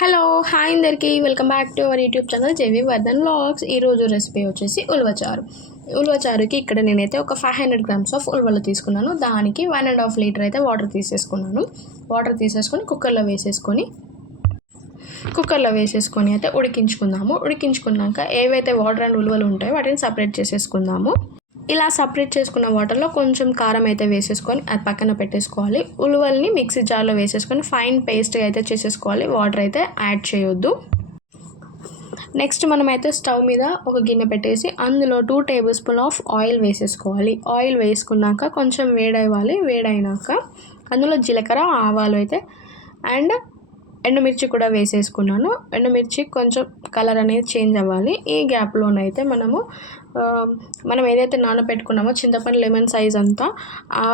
Hello hi అందరికీ welcome back to our YouTube channel J V Vardhan vlogs. ఈరోజు recipe వచ్చేసి ఉలవచారు. ఉలవచారుకి ఇక్కడ నేనైతే ఒక 500 గ్రామ్స్ ఆఫ్ ఉలవలు తీసుకున్నాను. దానికి 1.5 లీటర్ అయితే వాటర్ తీసేసుకున్నాను. వాటర్ తీసేసుకొని కుక్కర్లో వేసేసుకొని అయితే ఉడికించుకుందాము. ఉడికించుకున్నాక ఏవైతే వాటర్ అండ్ ఉలవలు ఉంటాయో వాటిని సపరేట్ చేసేసుకుందాము. ఇలా సపరేట్ చేసుకున్న వాటర్లో కొంచెం కారం అయితే వేసేసుకొని అది పక్కన పెట్టేసుకోవాలి. ఉలవల్ని మిక్సీ జార్లో వేసేసుకొని ఫైన్ పేస్ట్ అయితే చేసేసుకోవాలి. వాటర్ అయితే యాడ్ చేయొద్దు. నెక్స్ట్ మనమైతే స్టవ్ మీద ఒక గిన్నె పెట్టేసి అందులో 2 టేబుల్ స్పూన్ ఆఫ్ ఆయిల్ వేసేసుకోవాలి. ఆయిల్ వేసుకున్నాక కొంచెం వేడైనాక అందులో జీలకర్ర ఆవాలు అయితే అండ్ ఎండుమిర్చి కూడా వేసేసుకున్నాను. ఎండుమిర్చి కొంచెం కలర్ అనేది చేంజ్ అవ్వాలి. ఈ గ్యాప్లోనైతే మనం ఏదైతే నానబెట్టుకున్నామో చింతపండు లెమన్ సైజ్ అంతా ఆ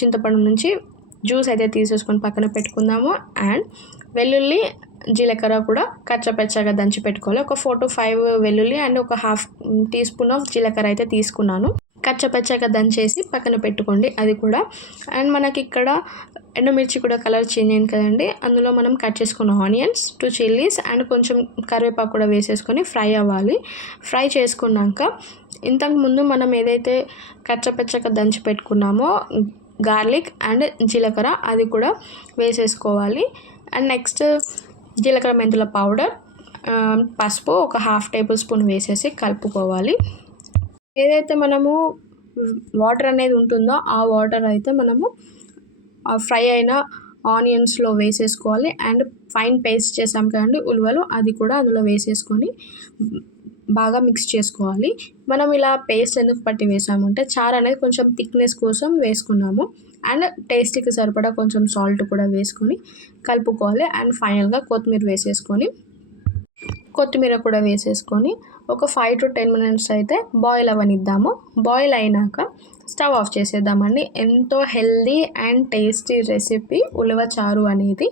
చింతపండు నుంచి జ్యూస్ అయితే తీసేసుకొని పక్కన పెట్టుకుందాము. అండ్ వెల్లుల్లి జీలకర్ర కూడా కచ్చపచ్చగా దంచి పెట్టుకోవాలి. ఒక 4 to 5 వెల్లుల్లి అండ్ ఒక ½ టీ స్పూన్ ఆఫ్ జీలకర్ర అయితే తీసుకున్నాను. కచ్చపచ్చగా దంచేసి పక్కన పెట్టుకోండి అది కూడా. అండ్ మనకి ఇక్కడ ఎండుమిర్చి కూడా కలర్ చేంజ్ అయింది కదండి. అందులో మనం కట్ చేసుకున్న ఆనియన్స్ 2 చిల్లీస్ అండ్ కొంచెం కరివేపాకు కూడా వేసేసుకొని ఫ్రై అవ్వాలి. ఫ్రై చేసుకున్నాక ఇంతకుముందు మనం ఏదైతే కచ్చపచ్చగా దంచి పెట్టుకున్నామో గార్లిక్ అండ్ జీలకర్ర అది కూడా వేసేసుకోవాలి. అండ్ నెక్స్ట్ జీలకర్ర మెంతుల పౌడర్, పసుపు ఒక ½ టేబుల్ స్పూన్ వేసేసి కలుపుకోవాలి. ఏదైతే మనము వాటర్ అనేది ఉంటుందో ఆ వాటర్ అయితే మనము ఫ్రై అయిన ఆనియన్స్లో వేసేసుకోవాలి. అండ్ ఫైన్ పేస్ట్ చేసాం కదండి ఉలవలు, అది కూడా అందులో వేసేసుకొని బాగా మిక్స్ చేసుకోవాలి. మనం ఇలా పేస్ట్ ఎందుకు పట్టి వేసామంటే చారు అనేది కొంచెం థిక్నెస్ కోసం వేసుకున్నాము. అండ్ టేస్ట్కి సరిపడా కొంచెం సాల్ట్ కూడా వేసుకొని కలుపుకోవాలి. అండ్ ఫైనల్గా కొత్తిమీర కూడా వేసేసుకొని ఒక 5 to 10 minutes అయితే బాయిల్ అవ్వనిద్దాము. బాయిల్ అయినాక స్టవ్ ఆఫ్ చేసేద్దామండి. ఎంతో హెల్దీ అండ్ టేస్టీ రెసిపీ ఉలవచారు అనేది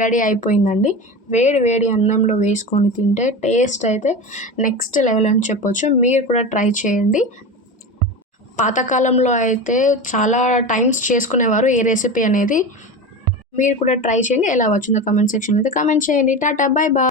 రెడీ అయిపోయిందండి. వేడి అన్నంలో వేసుకొని తింటే టేస్ట్ అయితే నెక్స్ట్ లెవెల్ అని చెప్పొచ్చు. మీరు కూడా ట్రై చేయండి. పాతకాలంలో అయితే చాలా టైమ్స్ చేసుకునేవారు ఈ రెసిపీ అనేది. మీరు కూడా ట్రై చేయండి. ఎలా వచ్చిందో కామెంట్ సెక్షన్లో అయితే కామెంట్ చేయండి. Tata, bye bye.